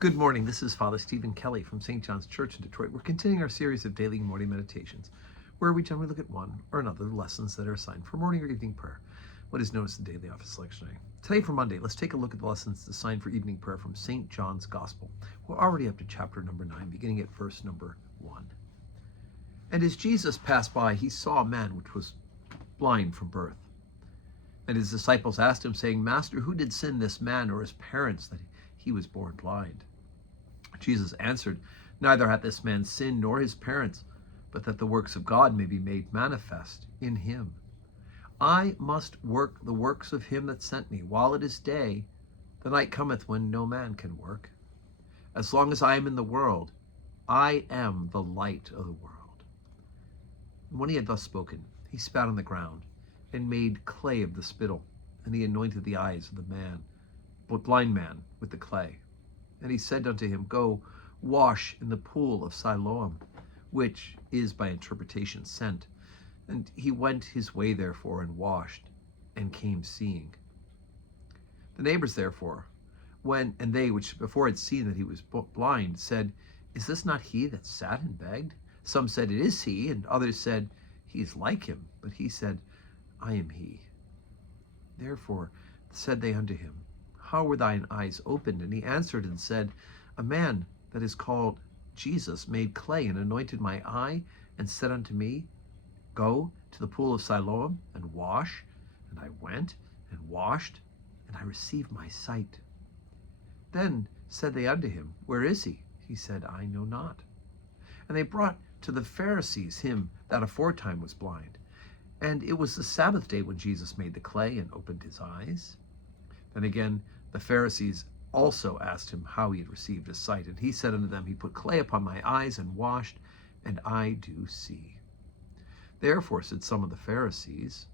Good morning. This is Father Stephen Kelly from St. John's Church in Detroit. We're continuing our series of daily morning meditations, where we generally look at one or another lessons that are assigned for morning or evening prayer, what is known as the daily office lectionary. Today for Monday, let's take a look at the lessons assigned for evening prayer from St. John's Gospel. We're already up to chapter number 9, beginning at verse number 1. And as Jesus passed by, he saw a man which was blind from birth. And his disciples asked him, saying, Master, who did sin, this man or his parents, that he was born blind? Jesus answered, Neither hath this man sinned nor his parents, but that the works of God may be made manifest in him. I must work the works of him that sent me while it is day. The night cometh when no man can work. As long as I am in the world, I am the light of the world. And when he had thus spoken, he spat on the ground and made clay of the spittle, and he anointed the eyes of the blind man with the clay. And he said unto him, Go, wash in the pool of Siloam, which is by interpretation sent. And he went his way therefore, and washed, and came seeing. The neighbors therefore, and they which before had seen that he was blind, said, Is this not he that sat and begged? Some said, It is he, and others said, He is like him. But he said, I am he. Therefore said they unto him, How were thine eyes opened? And he answered and said, A man that is called Jesus made clay and anointed my eye, and said unto me, Go to the pool of Siloam and wash. And I went and washed, and I received my sight. Then said they unto him, Where is he? He said, I know not. And they brought to the Pharisees him that aforetime was blind. And it was the Sabbath day when Jesus made the clay and opened his eyes. Then again the Pharisees also asked him how he had received his sight. And he said unto them, He put clay upon my eyes and washed, and I do see. Therefore said some of the Pharisees,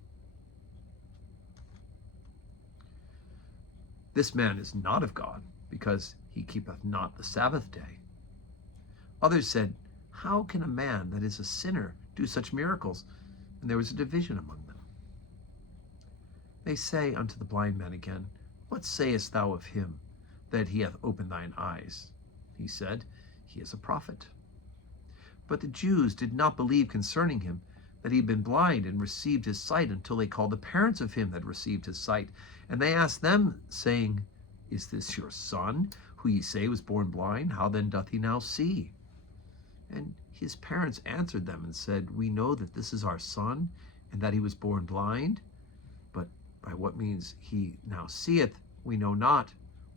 This man is not of God, because he keepeth not the Sabbath day. Others said, How can a man that is a sinner do such miracles? And there was a division among them. They say unto the blind man again, What sayest thou of him that he hath opened thine eyes? He said, He is a prophet. But the Jews did not believe concerning him that he had been blind and received his sight, until they called the parents of him that received his sight. And they asked them, saying, Is this your son, who ye say was born blind? How then doth he now see? And his parents answered them and said, We know that this is our son, and that he was born blind. But by what means he now seeth, we know not,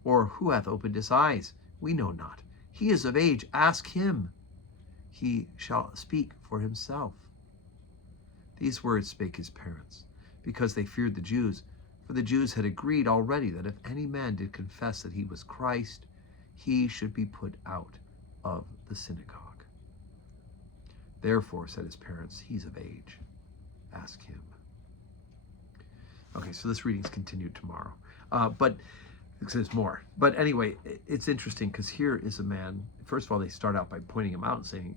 or who hath opened his eyes, we know not. He is of age, ask him. He shall speak for himself. These words spake his parents, because they feared the Jews, for the Jews had agreed already that if any man did confess that he was Christ, he should be put out of the synagogue. Therefore, said his parents, He's of age, ask him. Okay, so this reading's continued tomorrow. But there's more. But anyway, it's interesting because here is a man. First of all, they start out by pointing him out and saying,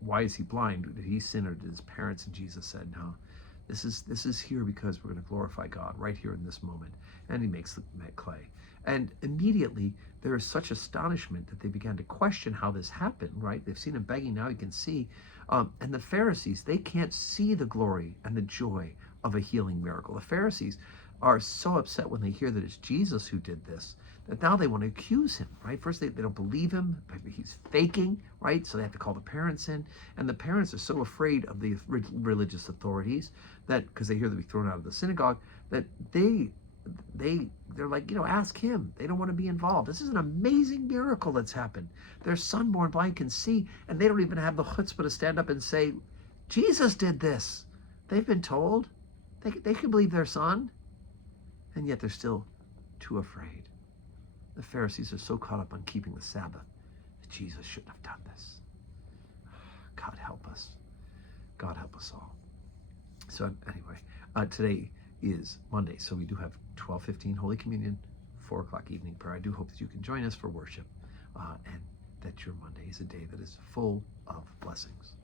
why is he blind? Did he sin or did his parents? And Jesus said, no, this is here because we're going to glorify God right here in this moment. And he makes the clay. And immediately there is such astonishment that they began to question how this happened, right? They've seen him begging, now he can see. And the Pharisees, they can't see the glory and the joy of a healing miracle. The Pharisees are so upset when they hear that it's Jesus who did this, that now they want to accuse him, right? First, they don't believe him, he's faking, right? So they have to call the parents in. And the parents are so afraid of the religious authorities that, because they hear they'll be thrown out of the synagogue, that they're like, ask him. They don't want to be involved. This is an amazing miracle that's happened. Their son born blind can see, and they don't even have the chutzpah to stand up and say, Jesus did this. They've been told. They can believe their son, and yet they're still too afraid. The Pharisees are so caught up on keeping the Sabbath that Jesus shouldn't have done this. God help us. God help us all. So anyway, today is Monday, so we do have 12:15 Holy Communion, 4 o'clock evening prayer. I do hope that you can join us for worship, and that your Monday is a day that is full of blessings.